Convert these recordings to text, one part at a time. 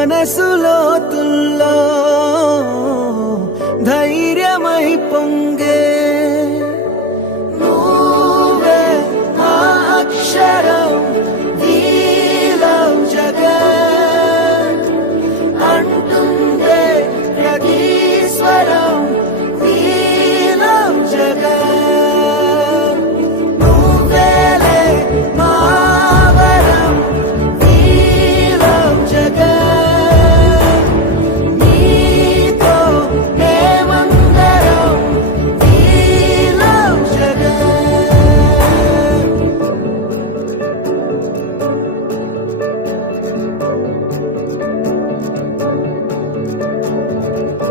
మనసులో తుల్లో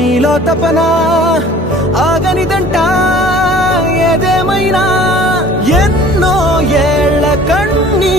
నీలో తపన ఆగనిదంట ఏదేమైనా ఎన్నో ఏళ్ళ కన్నీ